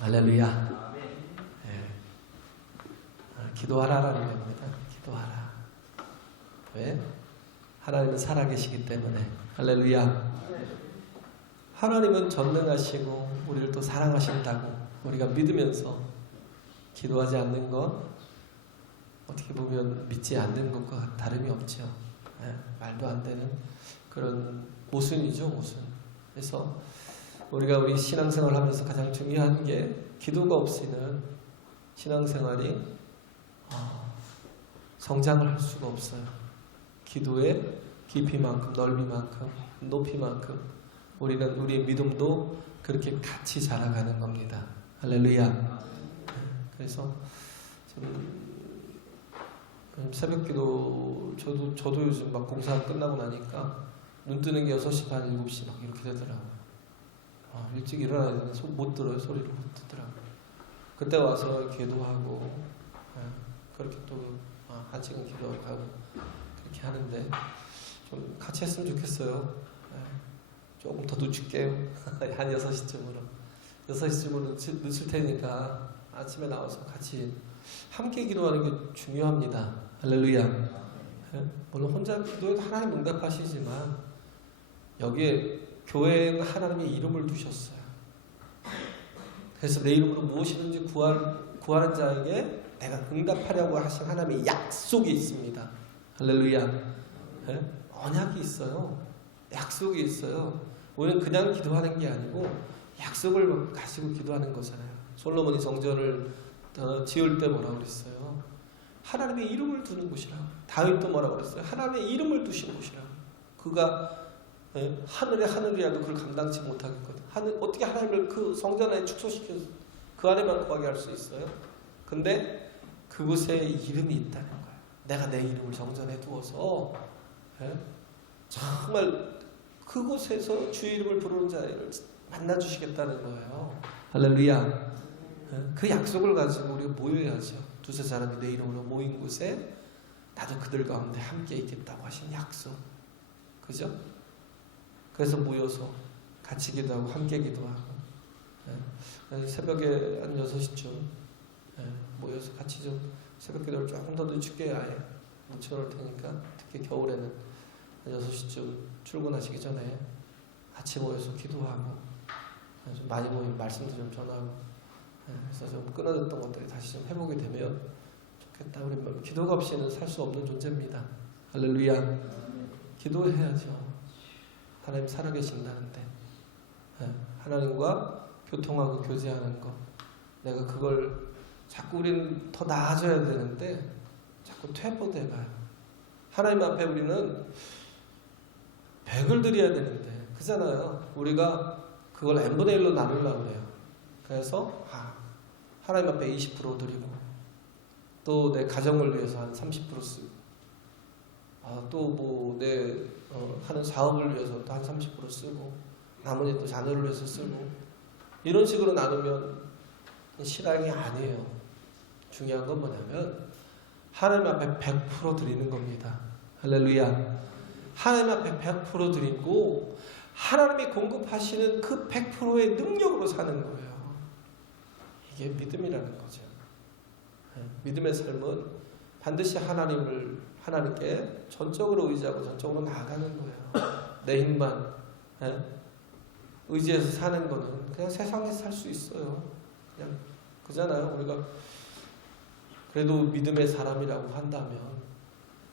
할렐루야. 기도하라라는 겁니다. 기도하라. 왜? 하나님은 살아계시기 때문에. 할렐루야. 하나님은 전능하시고 우리를 또 사랑하신다고 우리가 믿으면서 기도하지 않는 것, 어떻게 보면 믿지 않는 것과 다름이 없죠. 말도 안 되는 그런 모순이죠, 모순. 그래서 우리가 우리 신앙생활을 하면서 가장 중요한 게 기도가 없이는 신앙생활이 성장을 할 수가 없어요. 기도의 깊이만큼, 넓이만큼, 높이만큼 우리는 우리의 믿음도 그렇게 같이 자라가는 겁니다. 할렐루야. 그래서 새벽기도 저도 요즘 막 공사 끝나고 나니까 눈 뜨는 게 6시 반, 7시 막 이렇게 되더라고요. 일찍 일어나야 되는데 못 들어요. 소리를 못 듣더라고요. 그때 와서 기도하고 그렇게 또 한시간 기도하고 그렇게 하는데 좀 같이 했으면 좋겠어요. 조금 더 늦출게요. 한 6시쯤으로 6시쯤으로 늦을 테니까 아침에 나와서 같이 함께 기도하는 게 중요합니다. 할렐루야. 물론 혼자 기도해도 하나님 응답하시지만 여기에 교회에는 하나님의 이름을 두셨어요. 그래서 내 이름으로 무엇이든지 구하는 자에게 내가 응답하려고 하신 하나님의 약속이 있습니다. 할렐루야. 언약이 있어요. 약속이 있어요. 우리는 그냥 기도하는 게 아니고 약속을 가지고 기도하는 거잖아요. 솔로몬이 성전을 지을 때 뭐라고 그랬어요? 하나님의 이름을 두는 곳이라고. 다윗도 뭐라고 그랬어요? 하나님의 이름을 두신 곳이라고. 그가 하늘의 하늘이라도 그걸 감당치 못하겠거든. 어떻게 하나님을 그 성전 안에 축소시켜서 그 안에만 거하게 할 수 있어요? 근데 그곳에 이름이 있다는 거예요. 내가 내 이름을 성전에 두어서 정말 그곳에서 주의 이름을 부르는 자를 만나주시겠다는 거예요. 할렐루야. 그 약속을 가지고 우리가 모여야죠. 두세 사람이 내 이름으로 모인 곳에 나도 그들 가운데 함께 있겠다고 하신 약속. 그죠? 그래서 모여서 같이 기도하고 함께 기도하고 새벽에 한 6시쯤 모여서 같이 좀 새벽 기도를 조금 더 늦게 아예 늦춰놓을 테니까 특히 겨울에는 한 6시쯤 출근하시기 전에 같이 모여서 기도하고 좀 많이 모이면 말씀도 좀 전하고 그래서 좀 끊어졌던 것들이 다시 좀 회복이 되면 좋겠다. 우리 기도가 없이는 살 수 없는 존재입니다. 할렐루야. 기도해야죠. 하나님 살아계신다는데 하나님과 교통하고 교제하는 것, 내가 그걸 자꾸 우리는 더 나아져야 되는데 자꾸 퇴보돼가요. 하나님 앞에 우리는 100을 드려야 되는데 그잖아요. 우리가 그걸 n분의 1로 나누려고 해요. 그래서 하나님 앞에 20% 드리고 또 내 가정을 위해서 한 30% 쓰고 또 뭐 내 하는 사업을 위해서 또 한 30% 쓰고 나머지 또 자녀를 위해서 쓰고 이런 식으로 나누면 신앙이 아니에요. 중요한 건 뭐냐면 하나님 앞에 100% 드리는 겁니다. 할렐루야. 하나님 앞에 100% 드리고 하나님이 공급하시는 그 100%의 능력으로 사는 거예요. 이게 믿음이라는 거죠. 믿음의 삶은 반드시 하나님께 전적으로 의지하고 전적으로 나아가는 거예요. 내 힘만 의지해서 사는 거는 그냥 세상에서 살 수 있어요. 그냥 그잖아요. 우리가 그래도 믿음의 사람이라고 한다면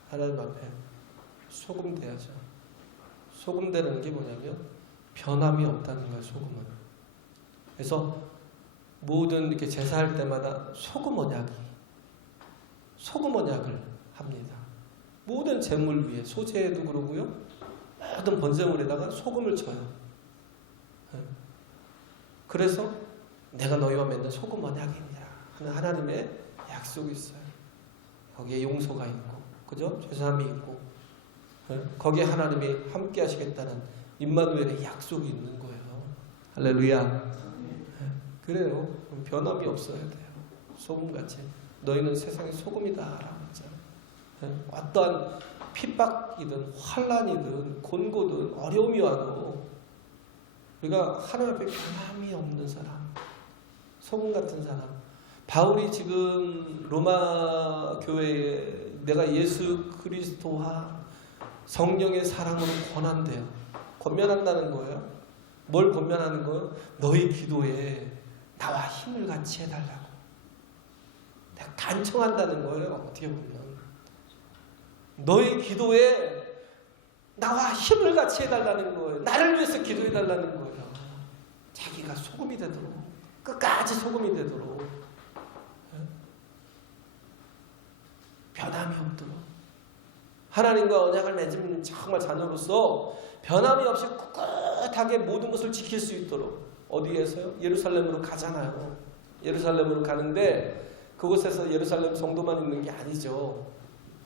하나님 앞에 소금돼야죠. 소금되는 게 뭐냐면 변함이 없다는 거예요. 소금은. 그래서 모든 이렇게 제사할 때마다 소금 언약을 합니다. 모든 제물 위에 소제도 그러고요. 모든 번제물에다가 소금을 쳐요. 그래서 내가 너희와 맺는 소금 언약이니라 하는 하나님의 약속이 있어요. 거기에 용서가 있고, 그죠? 죄사함이 있고, 거기에 하나님이 함께 하시겠다는 임마누엘의 약속이 있는 거예요. 할렐루야. 그래요. 변함이 없어야 돼요. 소금같이. 너희는 세상의 소금이다 라고 했잖아요. 어떠한 핍박이든 환난이든 곤고든 어려움이 와도 우리가 하나님 앞에 변함이 없는 사람, 소금 같은 사람. 바울이 지금 로마 교회에 내가 예수 그리스도와 성령의 사랑으로 권한대요. 권면한다는 거예요. 뭘 권면하는 거예요? 너희 기도에 나와 힘을 같이 해달라고. 내가 간청한다는 거예요. 어떻게 보면 너희 기도에 나와 힘을 같이 해달라는 거예요. 나를 위해서 기도해달라는 거예요. 자기가 소금이 되도록, 끝까지 소금이 되도록, 변함이 없도록 하나님과 언약을 맺은 정말 자녀로서 변함이 없이 꿋꿋하게 모든 것을 지킬 수 있도록. 어디에서요? 예루살렘으로 가잖아요. 예루살렘으로 가는데 그곳에서 예루살렘 성도만 있는 게 아니죠.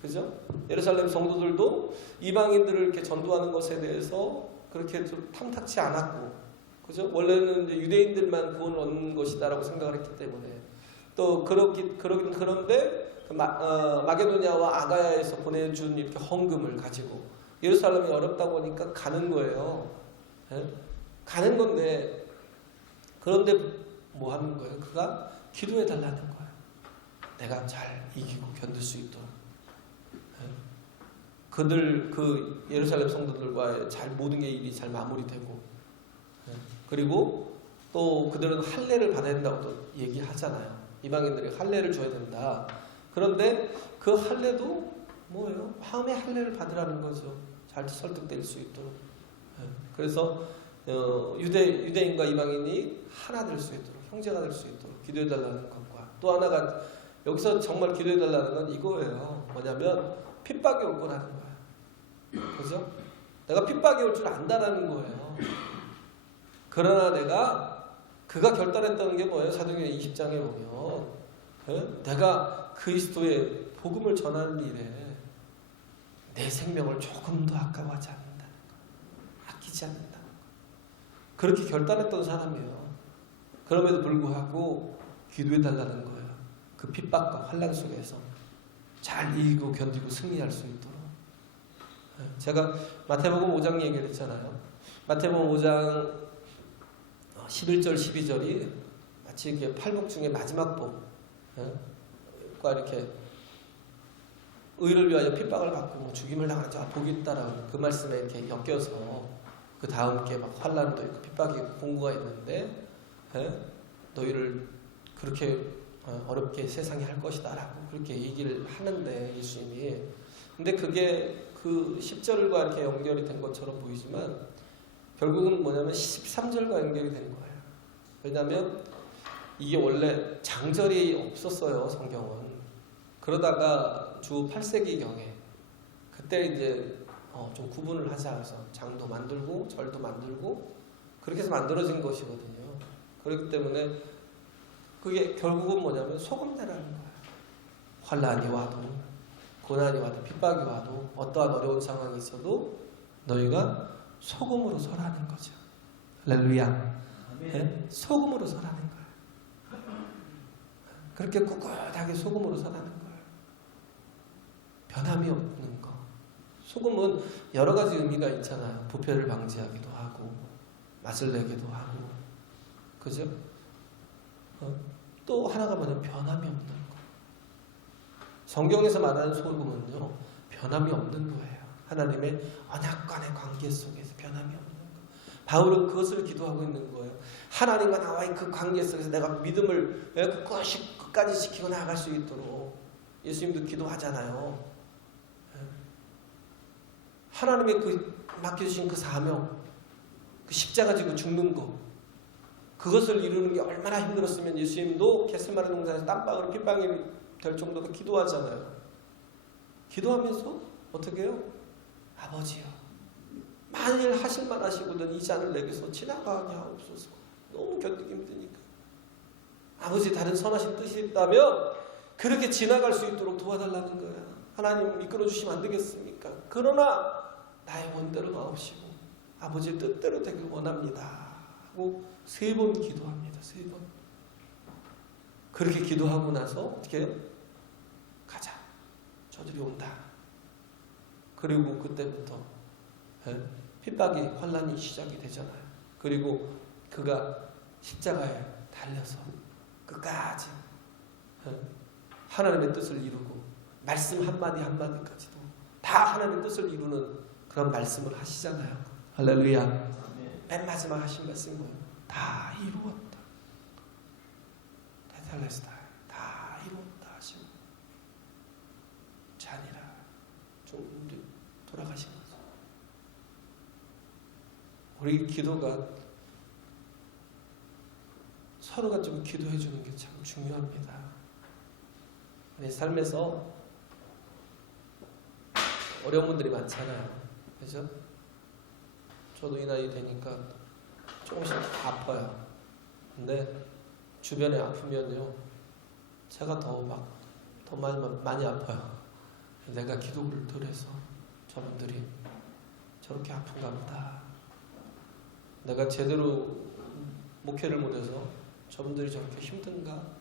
그죠? 예루살렘 성도들도 이방인들을 이렇게 전도하는 것에 대해서 그렇게 좀 탐탁치 않았고, 그죠? 원래는 이제 유대인들만 구원을 얻는 것이다라고 생각을 했기 때문에 또 그런데 마게도냐와 아가야에서 보내준 이렇게 헌금을 가지고 예루살렘이 어렵다고 하니까 가는 거예요. 가는 건데, 그런데 뭐 하는 거예요? 그가 기도해 달라는 거예요. 내가 잘 이기고 견딜 수 있도록. 그 예루살렘 성도들과의 모든 게 일이 잘 마무리되고, 그리고 또 그들은 할례를 받아야 된다고도 얘기하잖아요. 이방인들이 할례를 줘야 된다. 그런데 그 할례도 뭐예요? 마음의 할례를 받으라는 거죠. 잘 설득될 수 있도록. 그래서 유대인과 이방인이 하나 될 수 있도록, 형제가 될 수 있도록 기도해달라는 것과, 또 하나가 여기서 정말 기도해달라는 건 이거예요. 뭐냐면 핍박이 올 거라는 거예요. 그죠? 내가 핍박이 올 줄 안다라는 거예요. 그러나 그가 결단했던 게 뭐예요? 사도행전 20장에 보면 내가 그리스도의 복음을 전하는 일에 내 생명을 조금도 아까워하지 않는다는 거, 아끼지 않는다는 거. 그렇게 결단했던 사람이에요. 그럼에도 불구하고 기도해달라는 거예요. 그 핍박과 환난 속에서 잘 이기고 견디고 승리할 수 있도록. 제가 마태복음 5장 얘기를 했잖아요. 마태복음 5장 11절 12절이 마치 이렇게 팔복 중에 마지막 복과 이렇게 의를 위하여 핍박을 받고 뭐 죽임을 당하는 자 복이 있다라고 그 말씀에 이렇게 엮여서 그 다음 게 막 환난도 있고 핍박이 있고 공고가 있는데 너희를 그렇게 어렵게 세상이 할 것이다라고 그렇게 얘기를 하는데 예수님이, 근데 그게 그 10절과 이렇게 연결이 된 것처럼 보이지만 결국은 뭐냐면 13절과 연결이 된 거예요. 왜냐하면 이게 원래 장절이 없었어요, 성경은. 그러다가 주 8세기경에 그때 이제 좀 구분을 하자 해서 장도 만들고 절도 만들고 그렇게 해서 만들어진 것이거든요. 그렇기 때문에 그게 결국은 뭐냐면 소금내라는 거예요. 환난이 와도 고난이 와도 핍박이 와도 어떠한 어려운 상황이 있어도 너희가 소금으로 서라는 거죠. 할렐루야. 네? 소금으로 서라는 거예요. 그렇게 꿋꿋하게 소금으로 서라는 거예요. 변함이 없는 거. 소금은 여러 가지 의미가 있잖아요. 부패를 방지하기도 하고 맛을 내기도 하고, 그죠? 또 하나가 뭐냐면 변함이 없는 거. 성경에서 말하는 소금은요, 변함이 없는 거예요. 하나님의 언약간의 관계 속에서 변함이 없는 거. 바울은 그것을 기도하고 있는 거예요. 하나님과 나와의 그 관계 속에서 내가 믿음을 끝까지 지키고 나아갈 수 있도록. 예수님도 기도하잖아요. 하나님의 그 맡겨주신 그 사명, 그 십자가 지고 죽는 거, 그것을 이루는 게 얼마나 힘들었으면 예수님도 겟세마네 동산에서 땀방울이 핏방울이 될 정도로 기도하잖아요. 기도하면서 어떻게 해요? 아버지요, 만일 하실만 하시거든 이 잔을 내게서 지나가게 하옵소서. 너무 견디기 힘드니까. 아버지 다른 선하신 뜻이 있다면 그렇게 지나갈 수 있도록 도와달라는 거야. 하나님 이끌어 주시면 안 되겠습니까? 그러나 나의 원대로 마옵시고 아버지의 뜻대로 되길 원합니다 하고 3번 기도합니다. 3번. 그렇게 기도하고 나서 어떻게 해요? 가자. 저들이 온다. 그리고 그때부터 핍박이 환난이 시작이 되잖아요. 그리고 그가 십자가에 달려서 끝까지 하나님의 뜻을 이루고 말씀 한마디 한마디까지도 다 하나님의 뜻을 이루는 그런 말씀을 하시잖아요. 할렐루야. 맨 마지막 하신 말씀이 뭐예요? 다 이루었다. 테텔레스타이. 다 이루었다 하시고 잔이라 좀 돌아가신 거죠. 우리 기도가 서로가 좀 기도해 주는 게 참 중요합니다. 내 삶에서 어려운 분들이 많잖아요. 그죠? 저도 이 나이 되니까 조금씩 아파요. 근데 주변에 아프면요, 제가 더 많이 아파요. 내가 기도를 덜 해서 저분들이 저렇게 아픈가 보다. 내가 제대로 목회를 못해서 저분들이 저렇게 힘든가?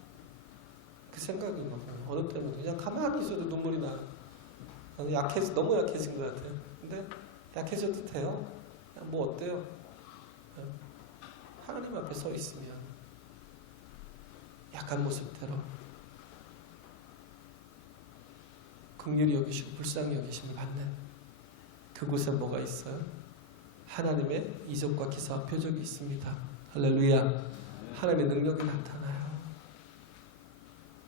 그 생각이 막 어느 때는 그냥 가만히 있어도 눈물이 나요. 나는 너무 약해진 것 같아요. 근데 약해져도 돼요. 뭐 어때요? 하나님 앞에 서 있으면 약한 모습대로 긍휼히 여기시고 불쌍히 여기심을 받는 그곳에 뭐가 있어요? 하나님의 이적과 기사와 표적이 있습니다. 할렐루야. 하나님의 능력이 나타나요.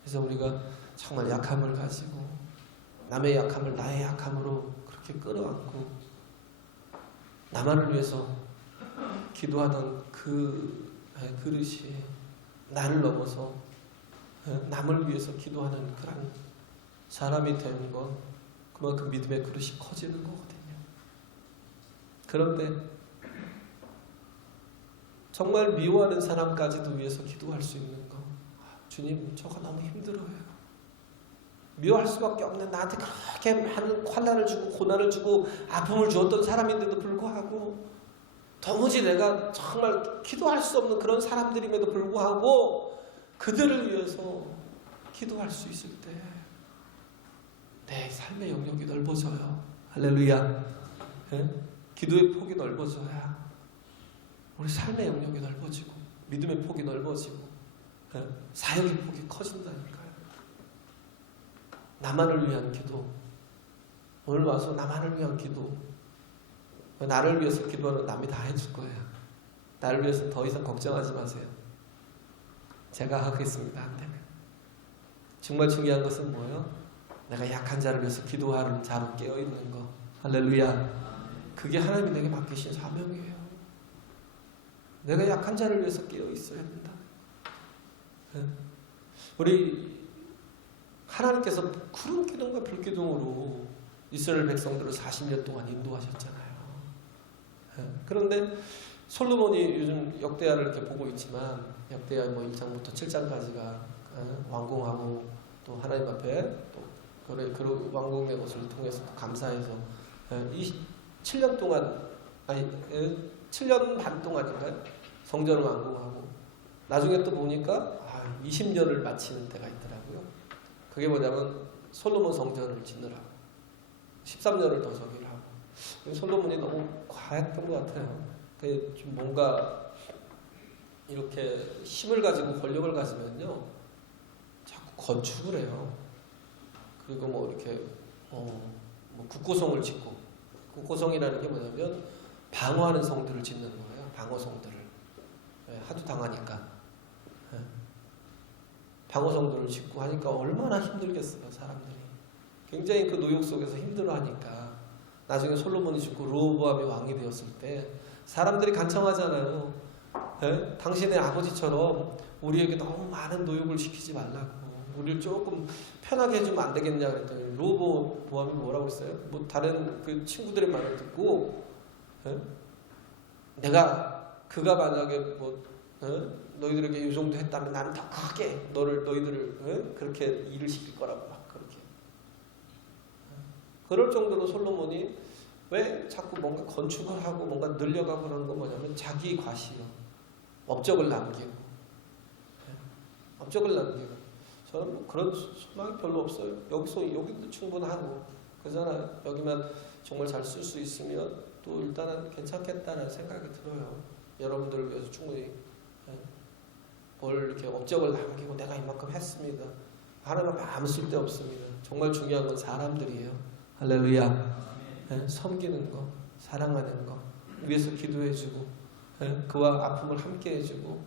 그래서 우리가 정말 약함을 가지고 남의 약함을 나의 약함으로 그렇게 끌어안고 나만을 위해서 기도하던 그 그릇이 나를 넘어서 남을 위해서 기도하는 그런 사람이 되는 건 그만큼 믿음의 그릇이 커지는 거거든요. 그런데 정말 미워하는 사람까지도 위해서 기도할 수 있는 거, 주님 저거 너무 힘들어요. 미워할 수밖에 없는 나한테 그렇게 많은 환난을 주고 고난을 주고 아픔을 주었던 사람인데도 불구하고 도무지 내가 정말 기도할 수 없는 그런 사람들임에도 불구하고 그들을 위해서 기도할 수 있을 때 내 삶의 영역이 넓어져요. 할렐루야. 기도의 폭이 넓어져야 우리 삶의 영역이 넓어지고 믿음의 폭이 넓어지고 사역의 폭이 커진다니까요. 나만을 위한 기도. 오늘 와서 나만을 위한 기도. 나를 위해서 기도하는 남이 다 해줄 거예요. 나를 위해서 더 이상 걱정하지 마세요. 제가 하겠습니다. 안 되면. 정말 중요한 것은 뭐예요? 내가 약한 자를 위해서 기도하는 자로 깨어있는 거. 할렐루야. 그게 하나님이 내게 맡기신 사명이에요. 내가 약한 자를 위해서 깨어있어야 된다. 우리 하나님께서 구름 기둥과 불 기둥으로 이스라엘 백성들을 40년 동안 인도하셨잖아요. 그런데 솔로몬이 요즘 역대하를 이렇게 보고 있지만 역대하 뭐 1장부터 7장까지가 완공하고 또 하나님 앞에 또 그 완공된 것을 통해서 또 감사해서 이 7년 동안 7년 반 동안인가요? 성전을 완공하고 나중에 또 보니까 20년을 마치는 때가 있더라고요. 그게 뭐냐면 솔로몬 성전을 짓느라고 13년을 더 저기를 하고 솔로몬이 너무 과했던 것 같아요. 좀 뭔가 이렇게 힘을 가지고 권력을 가지면요 자꾸 건축을 해요. 그리고 뭐 이렇게 뭐 국고성을 짓고 국고성이라는 게 뭐냐면 방어하는 성들을 짓는 거예요. 방어성들을 하도 당하니까 방어성들을 짓고 하니까 얼마나 힘들겠어요. 사람들이 굉장히 그 노역 속에서 힘들어하니까 나중에 솔로몬이 죽고 르호보암이 왕이 되었을 때 사람들이 간청하잖아요. 당신의 아버지처럼 우리에게 너무 많은 노역을 시키지 말라고 우리를 조금 편하게 해주면 안 되겠냐 그랬더니 르호보암이 뭐라고 그랬어요? 뭐 다른 그 친구들의 말을 듣고 그가 만약에 뭐 너희들에게 이 정도 했다면 나는 더 크게 너희들을 그렇게 일을 시킬 거라고 막 그렇게 그럴 정도로 솔로몬이 왜 자꾸 뭔가 건축을 하고 뭔가 늘려가고 그러는 건 뭐냐면 자기 과시요. 업적을 남기고. 업적을 남기고. 저는 뭐 그런 소망이 별로 없어요. 여기도 충분하고. 그잖아요. 여기만 정말 잘 쓸 수 있으면 또 일단은 괜찮겠다는 생각이 들어요. 여러분들을 위해서 충분히 뭘 이렇게 업적을 남기고 내가 이만큼 했습니다. 하나님 앞에 아무 쓸데 없습니다. 정말 중요한 건 사람들이에요. 할렐루야. 섬기는 거, 사랑하는 거, 위해서 기도해주고, 그와 아픔을 함께 해주고,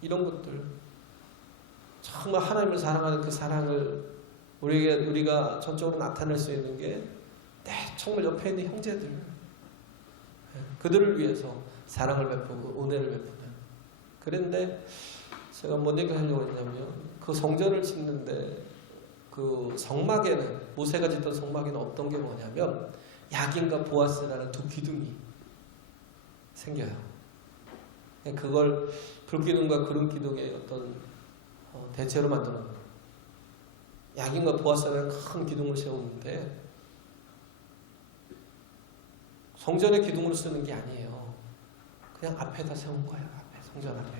이런 것들. 정말 하나님을 사랑하는 그 사랑을 우리가 전적으로 나타낼 수 있는 게 정말 옆에 있는 형제들, 그들을 위해서 사랑을 베푸고 은혜를 베푸는. 그런데 제가 뭔 얘기를 하려고 했냐면 그 성전을 짓는데 그 성막에는, 모세가 짓던 성막에는 어떤 게 뭐냐면 야긴과 보아스라는 두 기둥이 생겨요. 그걸 불기둥과 그른 기둥의 어떤 대체로 만드는 거예요. 야긴과 보아스라는 큰 기둥을 세우는데 성전의 기둥으로 쓰는 게 아니에요. 그냥 앞에다 세운 거예요. 앞에, 성전 앞에.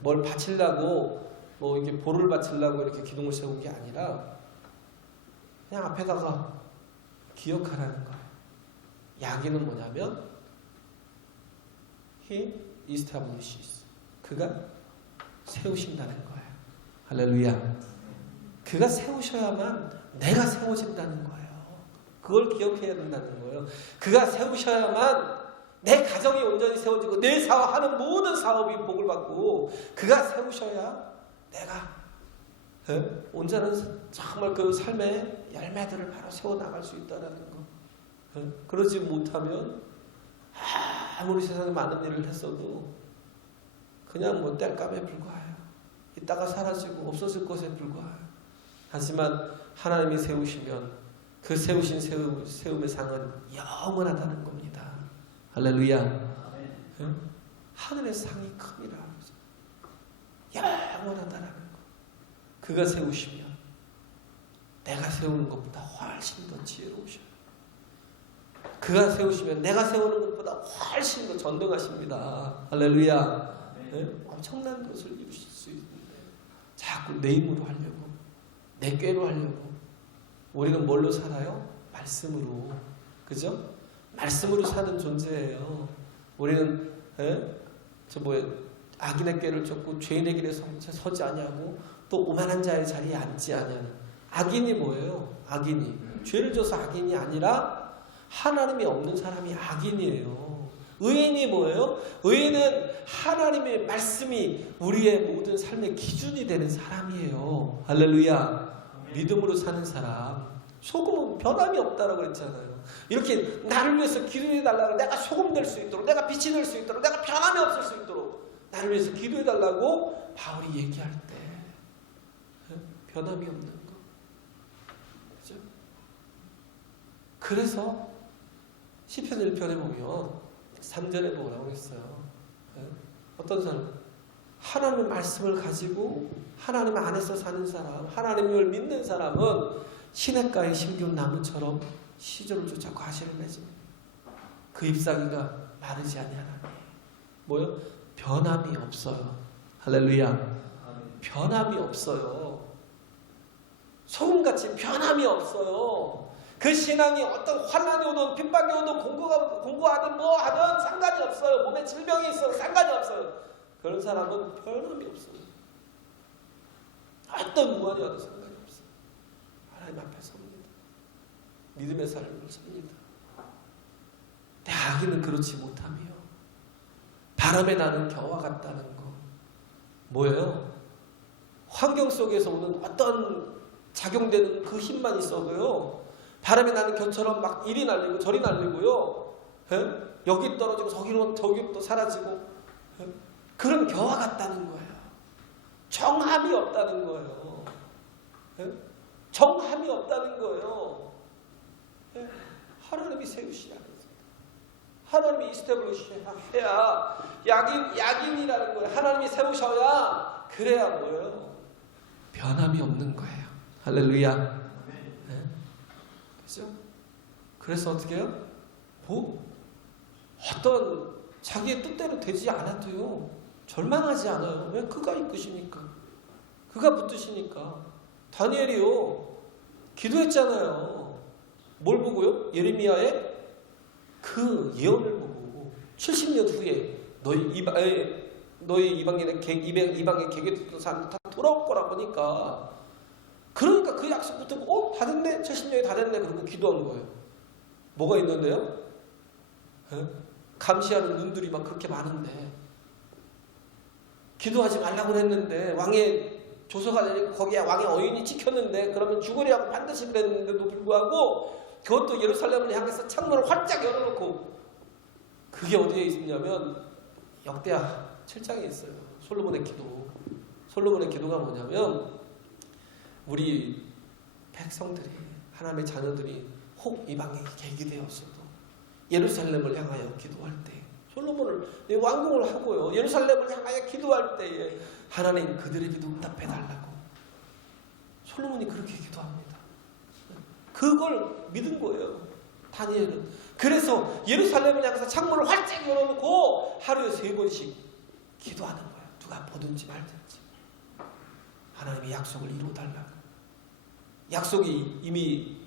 뭘 바치려고 뭐 이렇게 볼을 바치려고 이렇게 기둥을 세운 게 아니라 그냥 앞에다가 기억하라는 거예요. 야기는 뭐냐면 He establishes. 그가 세우신다는 거예요. 할렐루야. 그가 세우셔야만 내가 세워진다는 거예요. 그걸 기억해야 된다는 거예요. 그가 세우셔야만 내 가정이 온전히 세워지고 내 하는 모든 사업이 복을 받고 그가 세우셔야 내가 온전한 정말 그 삶의 열매들을 바로 세워나갈 수 있다는 거. 그러지 못하면 아무리 세상에 많은 일을 했어도 그냥 뭐 땔감에 불과해요. 이따가 사라지고 없어질 것에 불과해요. 하지만 하나님이 세우시면 그 세우신 세움의 상은 영원하다는 겁니다. 할렐루야. 하늘의 상이 큽니다. 영원하다는 거. 그가 세우시면 내가 세우는 것보다 훨씬 더 지혜로우셔요. 그가 세우시면 내가 세우는 것보다 훨씬 더 전능하십니다. 할렐루야. 엄청난 것을 이루실 수 있는데 자꾸 내 힘으로 하려고, 내 꾀로 하려고. 우리는 뭘로 살아요? 말씀으로. 그죠? 말씀으로 사는 존재예요. 우리는 악인의 꾀를 쫓고 죄인의 길에 서지 아니하고 또 오만한 자의 자리에 앉지 아니하는. 악인이 뭐예요? 악인이 죄를 져서 악인이 아니라 하나님이 없는 사람이 악인이에요. 의인이 뭐예요? 의인은 하나님의 말씀이 우리의 모든 삶의 기준이 되는 사람이에요. 할렐루야. 믿음으로 사는 사람. 소금은 변함이 없다라고 했잖아요. 이렇게 나를 위해서 기도해달라고, 내가 소금 될 수 있도록, 내가 빛이 될 수 있도록, 내가 변함이 없을 수 있도록 나를 위해서 기도해달라고 바울이 얘기할 때 변함이 없는 거. 그죠? 그래서 시편 1편에 보면 3절에 뭐라고 했어요? 어떤 사람? 하나님의 말씀을 가지고 하나님 안에서 사는 사람, 하나님을 믿는 사람은 시냇가에 심겨온 나무처럼 시절을 쫓아 과실을 맺습니다. 그 잎사귀가 마르지 아니하나니. 뭐요? 변함이 없어요. 할렐루야. 변함이 없어요. 소금같이 변함이 없어요. 그 신앙이 어떤 환난이 오든 핍박이 오든 공부하든 뭐 하든 상관이 없어요. 몸에 질병이 있어도 상관이 없어요. 그런 사람은 변함이 없어요. 어떤 무한이 와도 상관이 없어요. 하나님 앞에 섭니다. 믿음의 삶을 섭니다. 내 악인은 그렇지 못하며 바람에 나는 겨와 같다는 거. 뭐예요? 환경 속에서 오는 어떤 작용되는 그 힘만 있어도요, 바람이 나는 겨처럼 막 이리 날리고 저리 날리고요, 여기 떨어지고 저기 또 사라지고, 그런 겨와 같다는 거예요. 정함이 없다는 거예요. 정함이 없다는 거예요. 하나님이 세우시야. 하나님이 이스태블리시 해야 약인이라는 거예요. 하나님이 세우셔야, 그래야 뭐예요? 변함이 없는 거예요. 할렐루야. 그죠? 그래서 어떻게 해요? 어떤 자기의 뜻대로 되지 않아도요 절망하지 않아요. 왜? 그가 이끄시니까, 그가 붙드시니까. 다니엘이요 기도했잖아요. 뭘 보고요? 예레미야의 그 예언을 보고 70년 후에 너희 이방의 개게 듣던 사람들 다 돌아올 거라 보니까, 그러니까 그 약속 붙들고 다 됐네, 70년이 다 됐네, 그러고 기도한 거예요. 뭐가 있는데요? 감시하는 눈들이 막 그렇게 많은데, 기도하지 말라고 했는데 왕의 조서가 되니까 거기에 왕의 어인이 찍혔는데, 그러면 죽으리라고 반드시 그랬는데도 불구하고 그것도 예루살렘을 향해서 창문을 활짝 열어놓고, 그게 어디에 있냐면 역대하 7장에 있어요. 솔로몬의 기도. 솔로몬의 기도가 뭐냐면, 우리 백성들이, 하나님의 자녀들이 혹 이방에 계기되었어도 예루살렘을 향하여 기도할 때, 솔로몬을 왕궁을 하고요 예루살렘을 향하여 기도할 때에 하나님 그들의 기도 응답해달라고 솔로몬이 그렇게 기도합니다. 그걸 믿은 거예요 다니엘은. 그래서 예루살렘을 향해서 창문을 활짝 열어놓고 하루에 3번씩 기도하는 거예요. 누가 보든지 말든지 하나님의 약속을 이루어달라고. 약속이 이미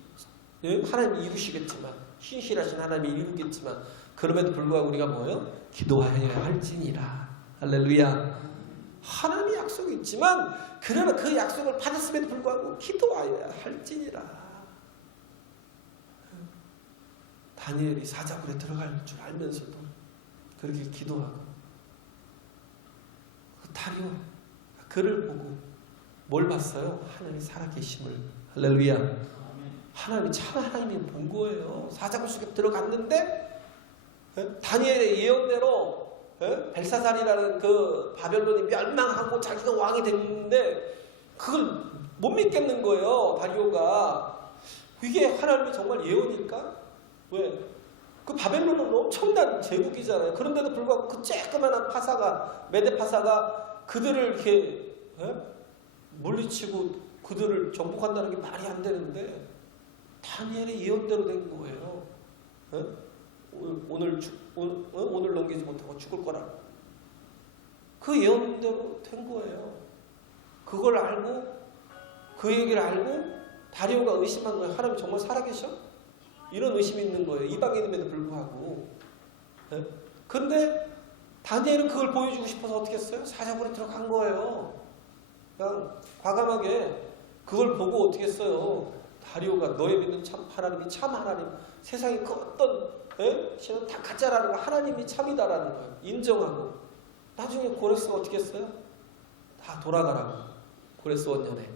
하나님이 이루시겠지만, 신실하신 하나님이 이루겠지만, 그럼에도 불구하고 우리가 뭐예요? 기도하여야 할지니라. 할렐루야. 하나님의 약속이 있지만, 그러나 그 약속을 받았음에도 불구하고 기도하여야 할지니라. 다니엘이 사자굴에 들어갈 줄 알면서도 그렇게 기도하고, 그 다리오 그를 보고 뭘 봤어요? 하나님이 살아계심을. 할렐루야. 하나님이 참 하나님이 본 거예요. 사자굴 속에 들어갔는데 다니엘의 예언대로 벨사살이라는 그 바벨론이 멸망하고 자기가 왕이 됐는데 그걸 못 믿겠는 거예요. 다리오가. 이게 하나님이 정말 예언일까? 왜? 그 바벨론은 엄청난 제국이잖아요. 그런데도 불구하고 그 쬐끄만한 파사가, 메데 파사가 그들을 이렇게 물리치고 그들을 정복한다는 게 말이 안 되는데 다니엘의 예언대로 된 거예요. 오늘 넘기지 못하고 죽을 거라고. 그 예언대로 된 거예요. 그걸 알고, 그 얘기를 알고 다리오가 의심한 거예요. 하나님 정말 살아계셔? 이런 의심이 있는 거예요. 이방인임에도 불구하고. 그런데 다니엘은 그걸 보여주고 싶어서 어떻게 했어요? 사자굴에 들어간 거예요. 그냥 과감하게 그걸 보고 어떻게 했어요? 다리오가 너의 믿는 참 하나님이 참 하나님, 세상에 그 어떤 신은 다 가짜라는 거, 하나님이 참이다라는 거예요. 인정하고. 나중에 고레스가 어떻게 했어요? 다 돌아가라고. 고레스 원년에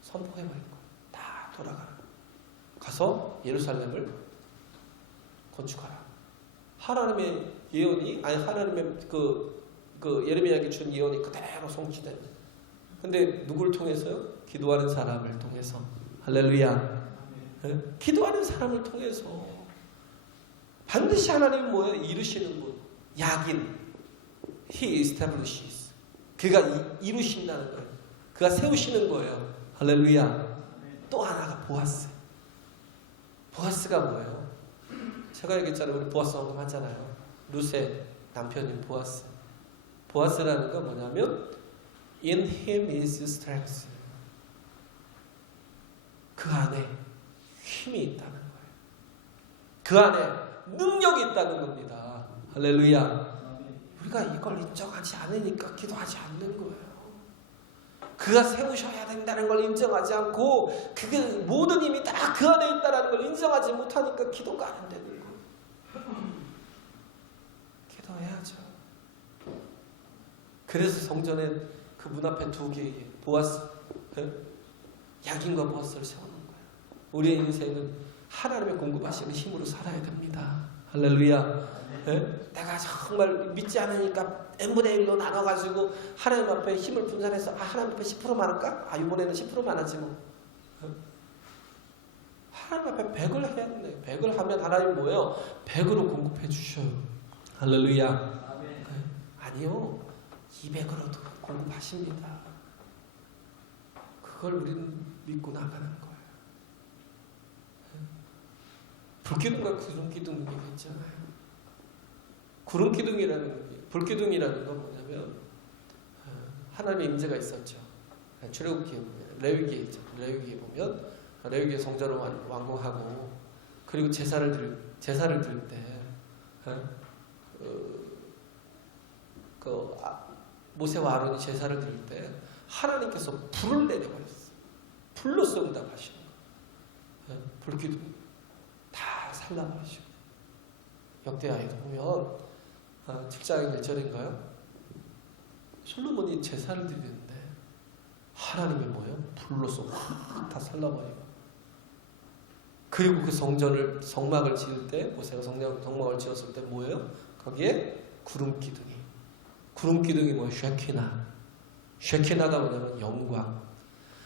선포해버린 거예요. 다 돌아가라고. 가서 예루살렘을 건축하라. 하나님의 예언이, 아니 하나님의 그 예레미야에게 준 예언이 그대로 성취됐네. 근데 누굴 통해서요? 기도하는 사람을 통해서. 할렐루야. 기도하는 사람을 통해서 반드시 하나님은 뭐예요? 이루시는 분. 약인. He establishes. 그가 이루신다는 거예요. 그가 세우시는 거예요. 할렐루야. 또 하나가 보아스. 보아스가 뭐예요? 제가 얘기했잖아요. 우리 보아스 언급하잖아요. 룻의 남편인 보아스. 보아스라는 건 뭐냐면 In him is strength. 그 안에 힘이 있다는 거예요. 그 안에 능력이 있다는 겁니다. 할렐루야. 우리가 이걸 인정하지 않으니까 기도하지 않는 거예요. 그가 세우셔야 된다는 걸 인정하지 않고 그게 모든 힘이 다 그 안에 있다는 걸 인정하지 못하니까 기도가 안 되는 거예요. 기도해야죠. 그래서 성전에 그 문 앞에 2개의 보아스, 약인과 보아스를 세우는 거예요. 우리의 인생은 하나님의 공급하시는 힘으로 살아야 됩니다. 할렐루야. 내가 정말 믿지 않으니까 n분의 1로 나눠가지고 하나님 앞에 힘을 분산해서 하나님 앞에 10%만 할까? 이번에는 10%만 하지 뭐. 하나님 앞에 100을 해야 돼. 100을 하면 하나님 뭐예요? 100으로 공급해 주셔요. 할렐루야. 아니요. 200으로도 공급하십니다. 그걸 우리는 믿고 나가는 거예요. 불기둥과 구름기둥 얘기 있잖아요. 구름기둥이라는 게, 불기둥이라는 건 뭐냐면 하나님의 임재가 있었죠. 출애굽기에 보면, 레위기에 보면 레위기의 성전을 완공하고 그리고 제사를 드릴 때 모세와 아론이 제사를 드릴 때 하나님께서 불을 내려버렸어요. 불로써 응답하시는 거예요. 불기둥 다 살라버리시고. 역대하에도 보면 7장의 1절인가요? 솔로몬이 제사를 드리는데 하나님이 뭐예요? 불로써 확 다 살라버리고. 그리고 그 성막을 지을 때 모세가 성막을 지었을 때 뭐예요? 거기에 구름기둥이 뭐예요? 쉐키나가 뭐냐면 영광.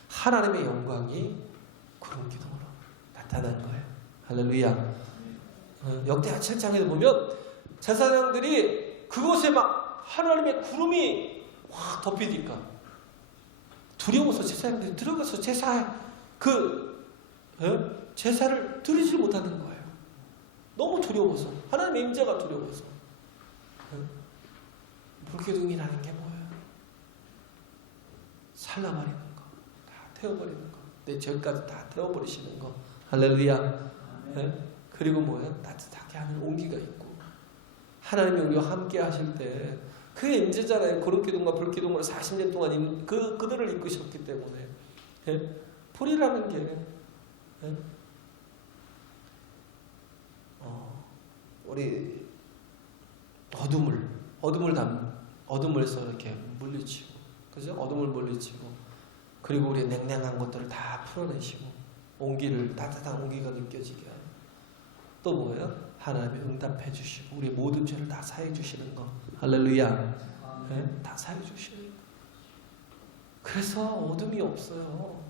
하나님의 영광이 구름기둥으로 나타난 거예요. 할렐루야. 역대하 7장에도 보면 제사장들이 그곳에 막 하나님의 구름이 확 덮이니까 두려워서 제사장들이 들어가서 제사를 드리지 못하는 거예요. 너무 두려워서. 하나님의 임재가 두려워서. 불기둥이라는 게 뭐예요? 살라버리는 거, 다 태워버리는 거, 내 죄까지 다 태워버리시는 거. 할렐루야. 그리고 뭐예요? 따뜻하게 하는 온기가 있고 하나님이 우리와 함께 하실 때 그게 임재잖아요. 구름기둥과 불기둥으로 40년 동안 그들을 이끄셨기 때문에 불이라는 게 우리 어둠을서 이렇게 물리치고, 그죠? 어둠을 물리치고, 그리고 우리의 냉랭한 것들을 다 풀어내시고, 따뜻한 온기가 느껴지게 하고, 또 뭐예요? 하나님이 응답해 주시고, 우리 모든 죄를 다 사해 주시는 거. 할렐루야. 다 사해 주시는 거. 그래서 어둠이 없어요.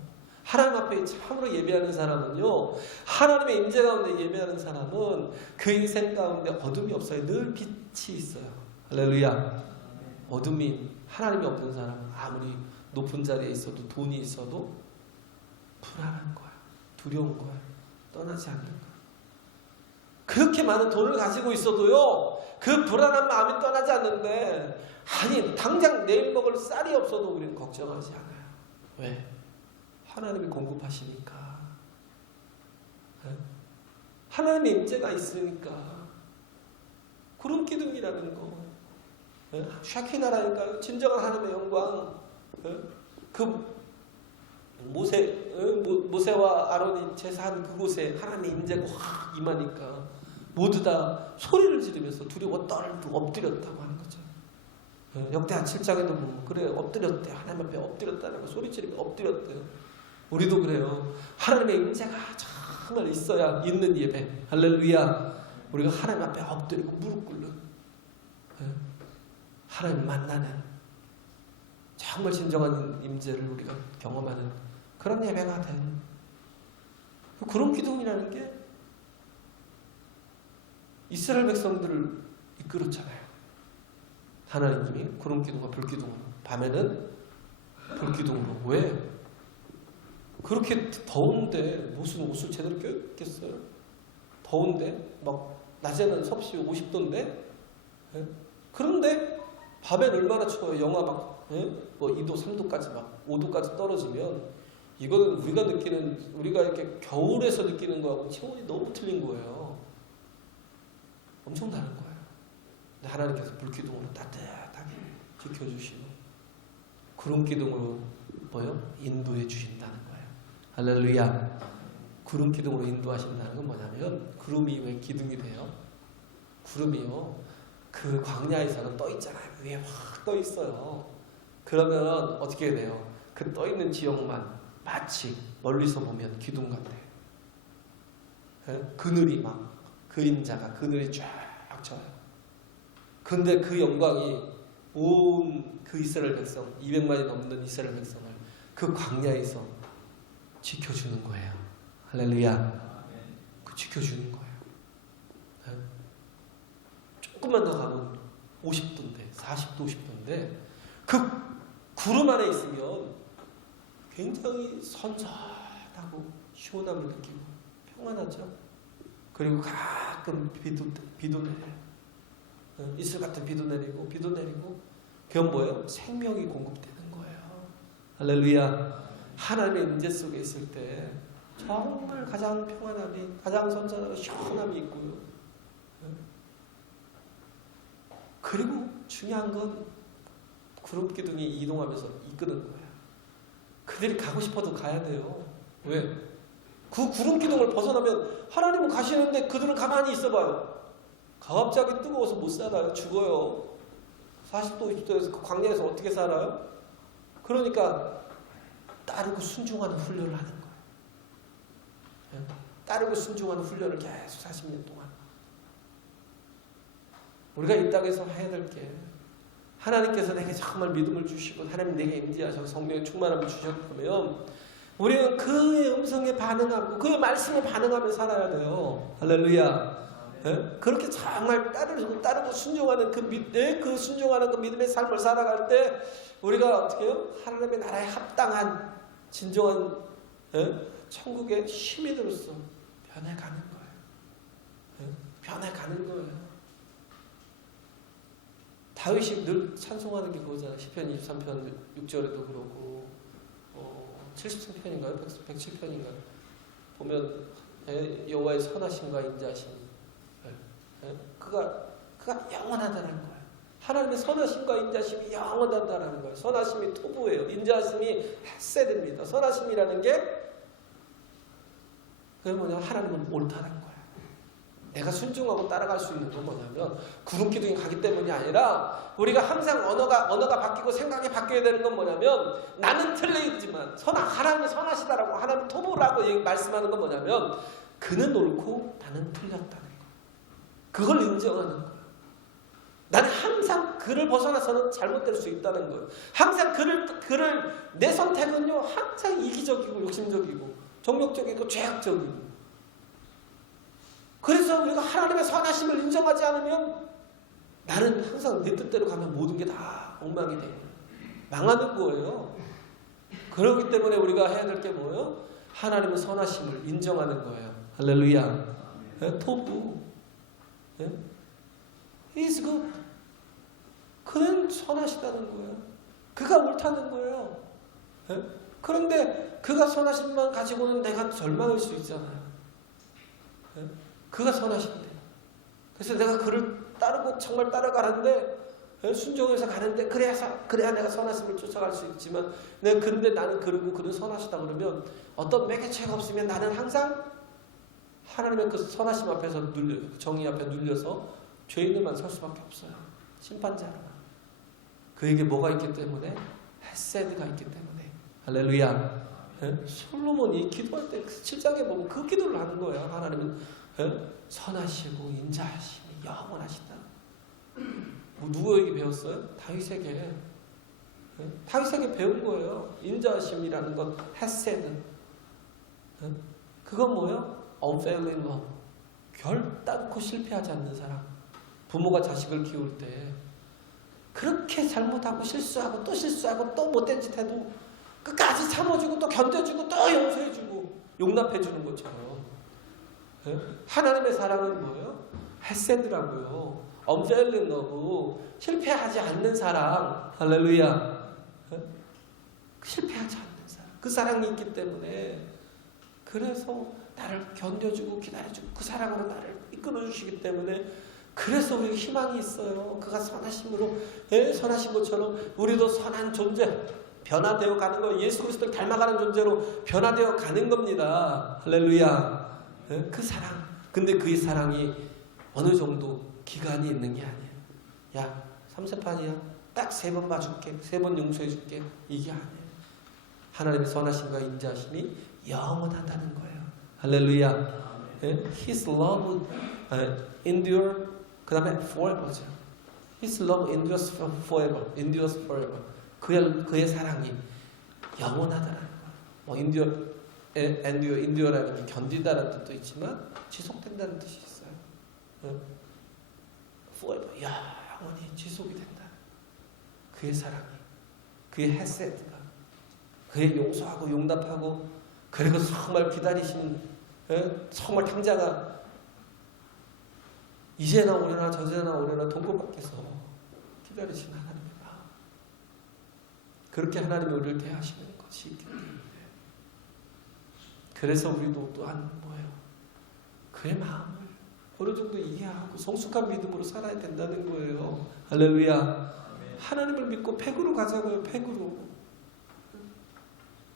하나님 앞에 참으로 예배하는 사람은요, 하나님의 임재 가운데 예배하는 사람은 그 인생 가운데 어둠이 없어요. 늘 빛이 있어요. 할렐루야. 하나님이 없는 사람은 아무리 높은 자리에 있어도 돈이 있어도 불안한 거야. 두려운 거야. 떠나지 않는 거야. 그렇게 많은 돈을 가지고 있어도요, 그 불안한 마음이 떠나지 않는데, 당장 내일 먹을 쌀이 없어도 우리는 걱정하지 않아요. 왜? 하나님이 공급하시니까. 하나님의 임재가 있으니까. 구름기둥이라는 거. 샤키나라니까요. 진정한 하나님의 영광. 그 모세와 아론이 제사한 그곳에 하나님의 임재가 확 임하니까 모두 다 소리를 지르면서 두려워 떨고 엎드렸다고 하는 거죠. 역대하 7장에도 보면 그래, 엎드렸대. 하나님 앞에 엎드렸다는 거, 소리 지르며 엎드렸대요. 우리도 그래요. 하나님의 임재가 정말 있어야 있는 예배. 할렐루야. 우리가 하나님 앞에 엎드리고 무릎 꿇는, 하나님 만나는, 정말 진정한 임재를 우리가 경험하는 그런 예배가 된, 그런 기둥이라는 게 이스라엘 백성들을 이끌었잖아요. 하나님이 구름 기둥과 불 기둥으로, 밤에는 불 기둥으로. 왜? 그렇게 더운데 무슨 옷을 제대로 껴입겠어요? 더운데 막 낮에는 섭씨 50도인데, 그런데 밤엔 얼마나 추워요. 영하 막 2도 3도까지 막 5도까지 떨어지면 이거는 우리가 이렇게 겨울에서 느끼는 거하고 체온이 너무 틀린 거예요. 엄청 다른 거예요. 근데 하나님께서 불기둥으로 따뜻하게 지켜주시고 구름기둥으로 인도해 주신다는 거예요. 할렐루야. 구름기둥으로 인도하신다는 건 뭐냐면, 구름이 왜 기둥이 돼요? 구름이요, 그 광야에서는 떠 있잖아요. 위에 확 떠 있어요. 그러면 어떻게 돼요? 그 떠 있는 지역만 마치 멀리서 보면 기둥 같아요. 그늘이 막, 그늘이 쫙 져요. 근데 그 영광이 온 그 이스라엘 백성, 200만이 넘는 이스라엘 백성을 그 광야에서 지켜주는 거예요. 할렐루야. 그 지켜주는 거예요. 조금만 더 가면 50도인데, 40도, 50도인데, 그 구름 안에 있으면 굉장히 선선하고 시원함을 느끼고 평안하죠. 그리고 가끔 비도 내려요. 이슬 같은 비도 내리고 그건 뭐예요? 생명이 공급되는 거예요. 할렐루야. 하나님의 임재 속에 있을 때 정말 가장 평안함이, 가장 선선하고 시원함이 있고요. 그리고 중요한 건 구름 기둥이 이동하면서 이끄는 거예요. 그들이 가고 싶어도 가야 돼요. 왜? 그 구름 기둥을 벗어나면 하나님은 가시는데 그들은 가만히 있어봐요. 갑자기 뜨거워서 못 살아요. 죽어요. 40도, 50도에서 그 광야에서 어떻게 살아요? 그러니까 따르고 순종하는 훈련을 하는 거예요. 따르고 순종하는 훈련을 계속 40년 동안. 우리가 이 땅에서 해야 될 게, 하나님께서 내게 정말 믿음을 주시고 하나님 내게 임재하셔서 성령의 충만함을 주셨다면 우리는 그의 음성에 반응하고 그의 말씀에 반응하며 살아야 돼요. 할렐루야. 그렇게 정말 따르고 순종하는 그 순종하는 그 믿음의 삶을 살아갈 때 우리가 어떻게 해요? 하나님의 나라에 합당한 진정한 천국의 시민으로서 변해가는 거예요. 변해가는 거예요. 다윗이 늘 찬송하는 게 그거잖아요. 시편 23편 6절에도 그러고 73편인가요? 107편인가요? 보면 여호와의 선하심과 인자하심, 그가 영원하다는 거예요. 하나님의 선하심과 인자하심이 영원하다는 거예요. 선하심이 토부예요. 인자하심이 헤세드입니다. 선하심이라는 게 그게 뭐냐? 하나님은 옳다는 거예요. 내가 순종하고 따라갈 수 있는 건 뭐냐면 구름 기둥이 가기 때문이 아니라 우리가 항상 언어가 바뀌고 생각이 바뀌어야 되는 건 뭐냐면 나는 틀리지만 하나님은 선하시다라고 하나님 토부라고 말씀하는 건 뭐냐면 그는 옳고 나는 틀렸다는 거예요. 그걸 인정하는 거예요. 나는 항상 그를 벗어나서는 잘못될 수 있다는 거예요. 항상 내 선택은요 항상 이기적이고 욕심적이고 정욕적이고 죄악적이고. 그래서 우리가 하나님의 선하심을 인정하지 않으면 나는 항상 내 뜻대로 가면 모든 게 다 엉망이 돼요. 망하는 거예요. 그렇기 때문에 우리가 해야 될 게 뭐예요? 하나님의 선하심을 인정하는 거예요. 할렐루야. 토부. He is good. 그는 선하시다는 거예요. 그가 옳다는 거예요. 그런데 그가 선하심만 가지고는 내가 절망할 수 있잖아요. 그가 선하신데. 그래서 내가 그를 따르고 정말 따라가는데 순종해서 가는데 그래야 내가 선하심을 쫓아갈 수 있지만 근데 나는 그는 선하시다 그러면 어떤 매개체가 없으면 나는 항상 하나님의 그 선하심 앞에서 정의 앞에 눌려서 죄인들만 설 수밖에 없어요. 심판자로만. 그에게 뭐가 있기 때문에? 헤세드가 있기 때문에. 할렐루야. 솔로몬이 기도할 때 7장에 보면 그 기도를 하는 거예요. 하나님은 선하시고 인자하심이 영원하시다. 누구에게 배웠어요? 다윗에게. 다윗에게 배운 거예요. 인자하심이라는 건 헤세드. 그건 뭐예요? unfailing love. 결단코 실패하지 않는 사람. 부모가 자식을 키울 때 그렇게 잘못하고 실수하고 또 실수하고 또 못된 짓 해도 끝까지 참아주고 또 견뎌주고 또 용서해주고 용납해주는 것처럼 하나님의 사랑은 뭐예요? 헤세드라고요. unfailing love. 실패하지 않는 사랑. 할렐루야. 실패하지 않는 사랑. 그 사랑이 있기 때문에 그래서 나를 견뎌주고 기다려주고 그 사랑으로 나를 이끌어주시기 때문에 그래서 우리가 희망이 있어요. 그가 선하심으로 선하신 것처럼 우리도 선한 존재 변화되어 가는 거예요. 예수 그리스도를 닮아가는 존재로 변화되어 가는 겁니다. 할렐루야. 그 사랑. 근데 그 사랑이 어느 정도 기간이 있는 게 아니에요. 야 3세판이야. 딱 3번 봐줄게. 3번 용서해줄게. 이게 아니에요. 하나님의 선하심과 인자하심이 영원하다는 거예요. 할렐루야. His love endure. 그 다음에 forever죠. His love endures forever. Endures forever. 그의 사랑이 영원하다는 거예요. 뭐 endure라는 게 견디다라는 뜻도 있지만 지속된다는 뜻이 있어요. forever. 영원히 지속이 된다. 그의 사랑이, 그의 헤세드가, 그의 용서하고 용납하고 그리고 정말 기다리시는 정말 탕자가 이제나 오려나 저제나 오려나 동고받겠어 기다리시는 하나님의 마음. 그렇게 하나님이 우리를 대하시는 것이 있기 때문에 그래서 우리도 또한 뭐예요? 그의 마음을 어느 정도 이해하고 성숙한 믿음으로 살아야 된다는 거예요. 할렐루야. 하나님을 믿고 팩으로 가자고요. 팩으로.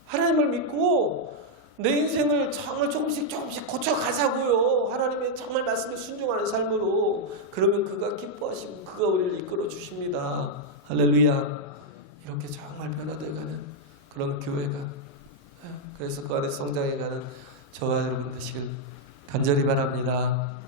하나님을 믿고 내 인생을 정말 조금씩 고쳐가자고요. 하나님의 정말 말씀에 순종하는 삶으로. 그러면 그가 기뻐하시고 그가 우리를 이끌어 주십니다. 할렐루야. 이렇게 정말 변화되어가는 그런 교회가, 그래서 그 안에 성장해가는 저와 여러분 되시길 간절히 바랍니다.